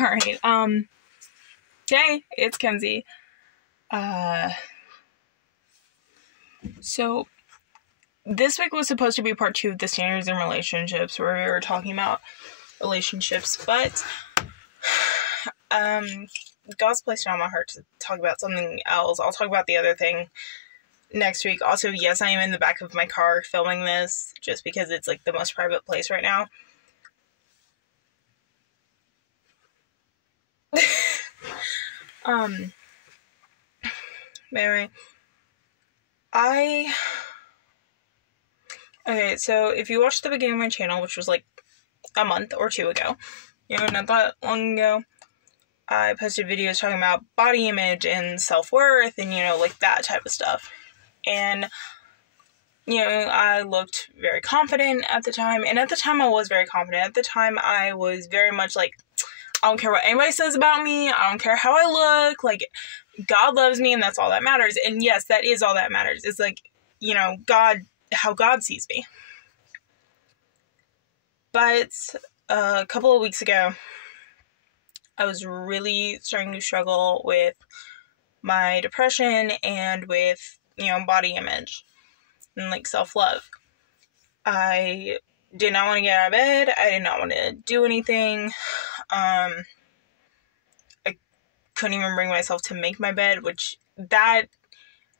Alright, hey, it's Kenzie. So, this week was supposed to be part 2 of the standards in relationships, where we were talking about relationships, but, God's placed it on my heart to talk about something else. I'll talk about the other thing next week. Also, yes, I am in the back of my car filming this, just because it's, like, the most private place right now. Anyway, okay, so if you watched the beginning of my channel, which was like a month or 2 ago, not that long ago, I posted videos talking about body image and self-worth and, like that type of stuff. And, I looked very confident at the time, and at the time I was very confident. At the time I was very much like, I don't care what anybody says about me, I don't care how I look, like, God loves me and that's all that matters. And yes, that is all that matters. It's like, God, how God sees me. But a couple of weeks ago, I was really starting to struggle with my depression and with, body image and, like, self-love. I did not want to get out of bed. I did not want to do anything. I couldn't even bring myself to make my bed, which that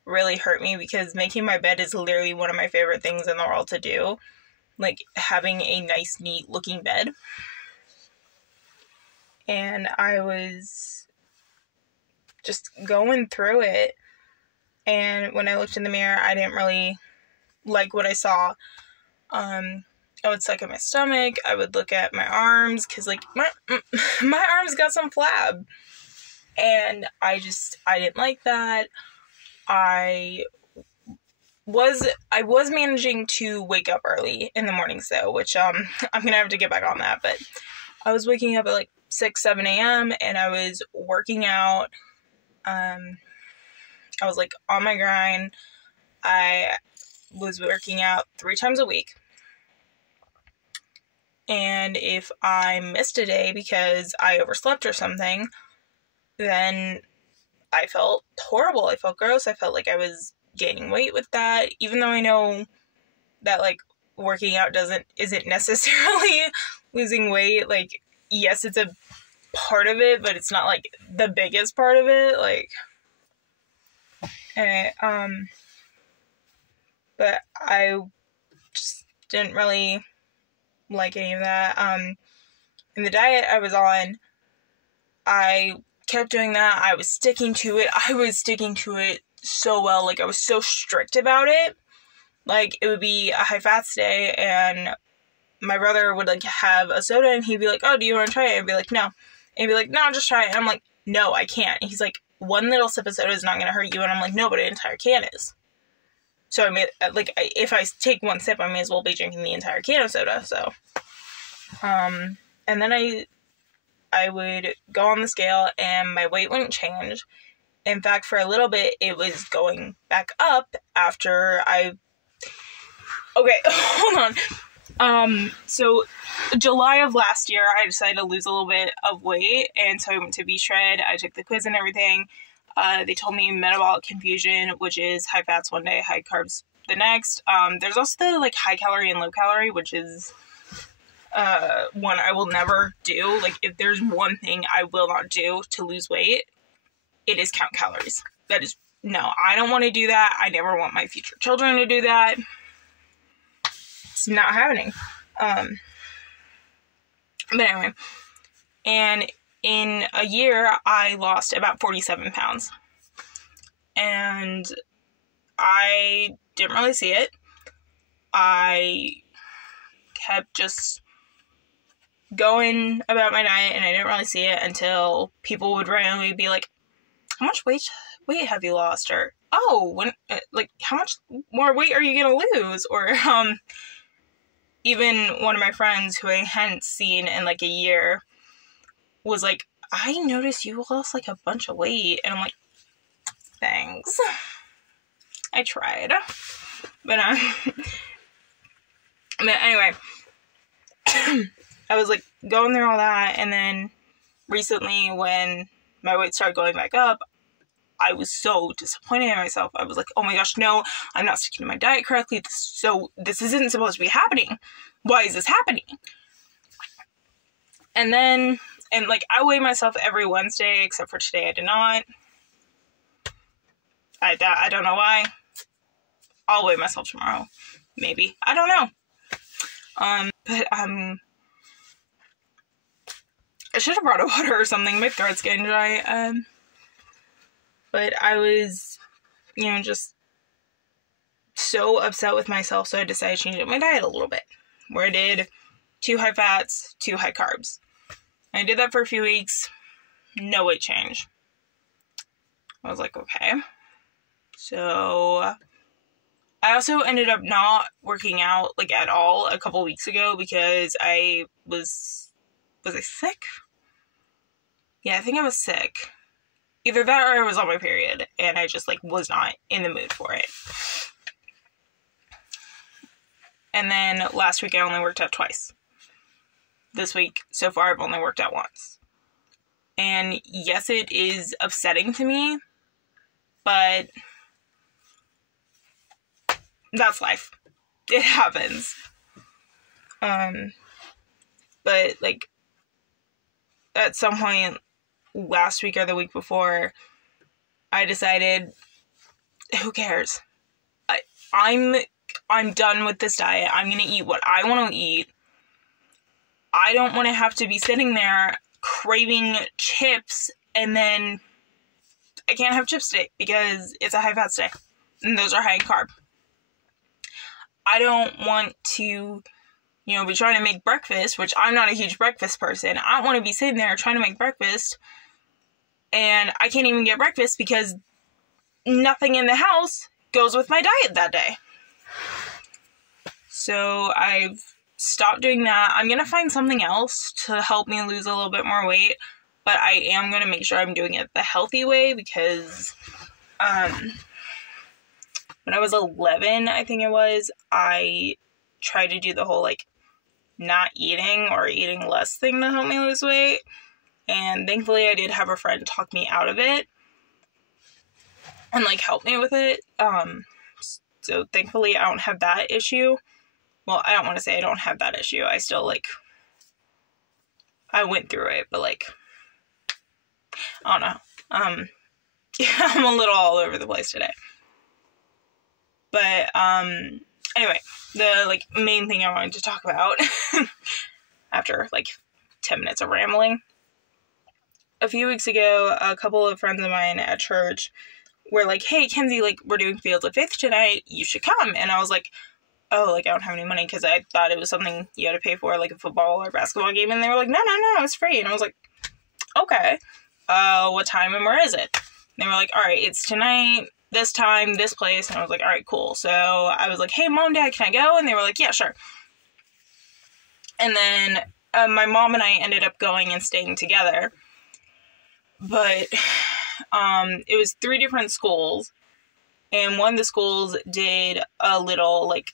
really hurt me, because making my bed is literally one of my favorite things in the world to do. Like, having a nice, neat looking bed. And I was just going through it, and when I looked in the mirror, I didn't really like what I saw. I would suck at my stomach, I would look at my arms, because, like, my arms got some flab, and I didn't like that. I was managing to wake up early in the mornings, though, which, I'm gonna have to get back on that, but I was waking up at, like, 6, 7 a.m., and I was working out. I was, like, on my grind. I was working out 3 times a week. And if I missed a day because I overslept or something, then I felt horrible. I felt gross. I felt like I was gaining weight with that, even though I know that, like, working out isn't necessarily losing weight. Like, yes, it's a part of it, but it's not, like, the biggest part of it. Like, but I just didn't really like any of that. In the diet I was on, I kept doing that. I was sticking to it. I was sticking to it so well. Like, I was so strict about it. Like, it would be a high fats day, and my brother would, like, have a soda, and he'd be like, oh, do you want to try it? I'd be like, no. And he'd be like, no, just try it. And I'm like, no, I can't. And he's like, one little sip of soda is not going to hurt you. And I'm like, no, but an entire can is. So if I take one sip, I may as well be drinking the entire can of soda. So, and then I would go on the scale, and my weight wouldn't change. In fact, for a little bit, it was going back up after okay, hold on. So July of last year, I decided to lose a little bit of weight, and so I went to B-Shred. I took the quiz and everything. They told me metabolic confusion, which is high fats one day, high carbs the next. There's also the, like, high calorie and low calorie, which is one I will never do. Like, if there's one thing I will not do to lose weight, it is count calories. No, I don't want to do that. I never want my future children to do that. It's not happening. But anyway, and in a year, I lost about 47 pounds. And I didn't really see it. I kept just going about my diet, and I didn't really see it until people would randomly be like, how much weight have you lost? Or, oh, how much more weight are you gonna lose? Or, even one of my friends who I hadn't seen in, like, a year was like, I noticed you lost, like, a bunch of weight. And I'm like, thanks. I tried. But anyway, I was, like, going through all that, and then recently when my weight started going back up, I was so disappointed in myself. I was like, oh my gosh, no, I'm not sticking to my diet correctly. This isn't supposed to be happening. Why is this happening? And like, I weigh myself every Wednesday, except for today I did not. I don't know why. I'll weigh myself tomorrow. Maybe. I don't know. But I should have brought a water or something. My throat's getting dry. But I was, just so upset with myself, so I decided to change up my diet a little bit. Where I did 2 high fats, 2 high carbs. I did that for a few weeks. No weight change. I was like, okay. So I also ended up not working out, like, at all a couple weeks ago because I was I sick? Yeah, I think I was sick. Either that or I was on my period, and I just, like, was not in the mood for it. And then last week I only worked out twice. This week, so far, I've only worked out once. And yes, it is upsetting to me, but that's life. It happens. But, like, at some point last week or the week before, I decided, who cares? I'm done with this diet. I'm gonna eat what I want to eat. I don't want to have to be sitting there craving chips, and then I can't have chips today because it's a high-fat day, and those are high in carb. I don't want to, be trying to make breakfast, which I'm not a huge breakfast person. I don't want to be sitting there trying to make breakfast, and I can't even get breakfast because nothing in the house goes with my diet that day. So I've stopped doing that. I'm going to find something else to help me lose a little bit more weight, but I am going to make sure I'm doing it the healthy way because when I was 11, I think it was, I tried to do the whole, like, not eating or eating less thing to help me lose weight, and thankfully I did have a friend talk me out of it and, like, help me with it. So thankfully I don't have that issue. Well, I don't want to say I don't have that issue. I still, like, I went through it, but, like, I don't know. Yeah, I'm a little all over the place today. But, anyway, the, like, main thing I wanted to talk about after, like, 10 minutes of rambling. A few weeks ago, a couple of friends of mine at church were like, hey, Kenzie, like, we're doing Fields of Faith tonight. You should come. And I was like, oh, like, I don't have any money, because I thought it was something you had to pay for, like a football or basketball game, and they were like, no, it's free, and I was like, okay, what time and where is it? And they were like, alright, it's tonight, this time, this place, and I was like, alright, cool. So I was like, hey, Mom, Dad, can I go? And they were like, yeah, sure. And then my mom and I ended up going and staying together, but it was 3 different schools, and one of the schools did a little, like,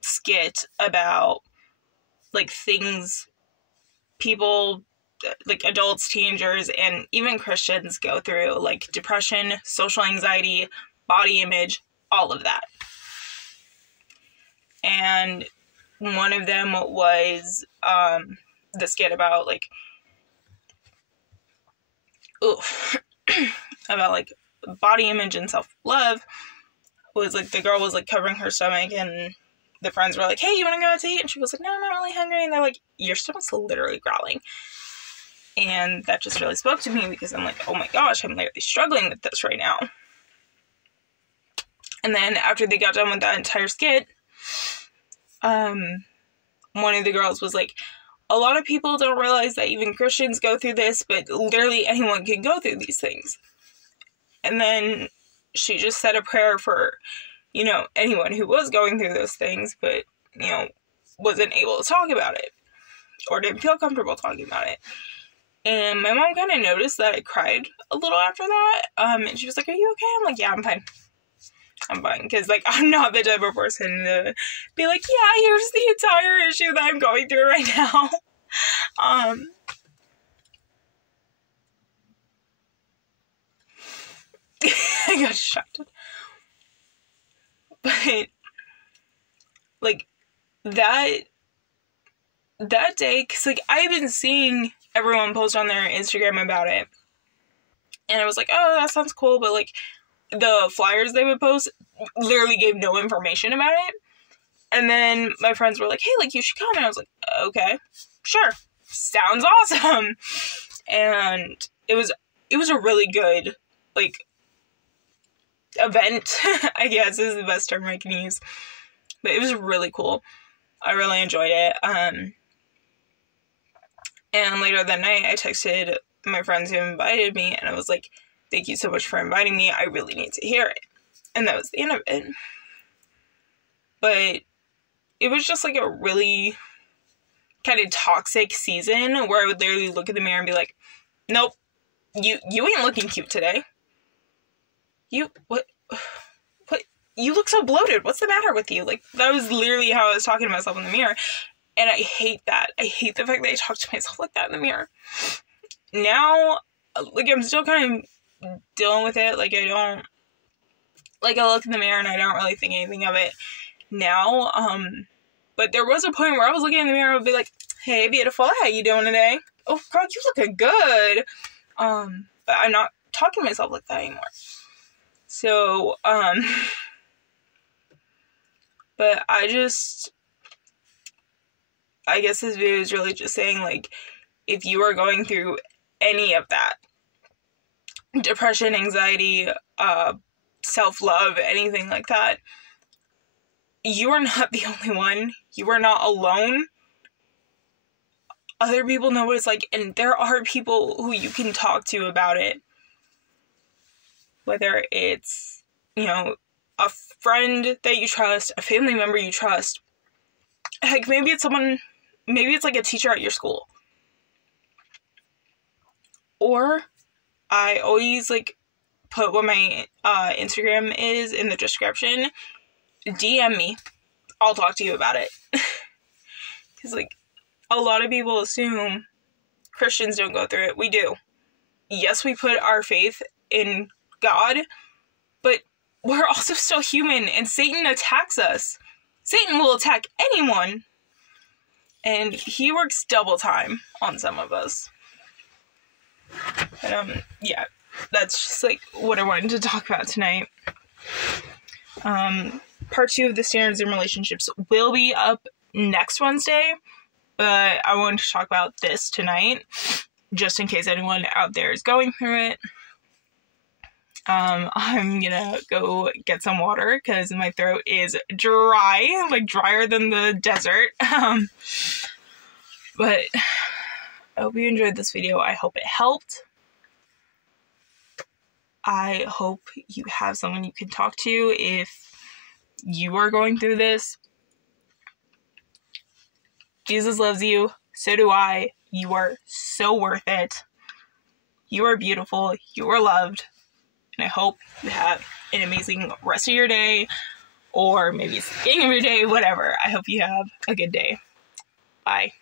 skit about, like, things people, like, adults, teenagers, and even Christians go through, like depression, social anxiety, body image, all of that. And one of them was the skit about, like, about, like, body image and self-love. Was, like, the girl was, like, covering her stomach, and the friends were like, hey, you want to go out to eat? And she was like, no, I'm not really hungry. And they're like, your stomach's literally growling. And that just really spoke to me, because I'm like, oh my gosh, I'm literally struggling with this right now. And then after they got done with that entire skit, one of the girls was like, a lot of people don't realize that even Christians go through this, but literally anyone can go through these things. And then she just said a prayer for, anyone who was going through those things, but, wasn't able to talk about it, or didn't feel comfortable talking about it. And my mom kind of noticed that I cried a little after that, and she was like, are you okay? I'm like, yeah, I'm fine. I'm fine, because, like, I'm not the type of person to be like, yeah, here's the entire issue that I'm going through right now. got distracted. But, like, that day, because, like, I've been seeing everyone post on their Instagram about it, and I was like, oh, that sounds cool, but, like, the flyers they would post literally gave no information about it. And then my friends were like, hey, like, you should come. And I was like, okay, sure, sounds awesome. And it was a really good, like, event, I guess is the best term I can use. But it was really cool. I really enjoyed it. And later that night, I texted my friends who invited me, and I was like, thank you so much for inviting me. I really need to hear it. And that was the end of it. But it was just, like, a really kind of toxic season where I would literally look in the mirror and be like, nope, you ain't looking cute today. What, you look so bloated. What's the matter with you? Like, that was literally how I was talking to myself in the mirror. And I hate that. I hate the fact that I talk to myself like that in the mirror. Now, like, I'm still kind of dealing with it. Like, I look in the mirror and I don't really think anything of it now. But there was a point where I was looking in the mirror and would be like, hey, beautiful, how you doing today? Oh, girl, you looking good. But I'm not talking to myself like that anymore. So, but I guess this video is really just saying, like, if you are going through any of that, depression, anxiety, self-love, anything like that, you are not the only one. You are not alone. Other people know what it's like, and there are people who you can talk to about it. Whether it's, you know, a friend that you trust, a family member you trust. Heck, maybe it's like a teacher at your school. Or, I always, like, put what my Instagram is in the description. DM me. I'll talk to you about it. Because, like, a lot of people assume Christians don't go through it. We do. Yes, we put our faith in God, but we're also still human, and Satan attacks us. Satan will attack anyone, and he works double time on some of us. But, yeah, that's just, like, what I wanted to talk about tonight. Part 2 of the standards in relationships will be up next Wednesday, but I wanted to talk about this tonight, just in case anyone out there is going through it. I'm gonna go get some water, because my throat is dry, like, drier than the desert. But I hope you enjoyed this video. I hope it helped. I hope you have someone you can talk to if you are going through this. Jesus loves you. So do I. You are so worth it. You are beautiful. You are loved. And I hope you have an amazing rest of your day, or maybe it's the beginning of your day, whatever. I hope you have a good day. Bye.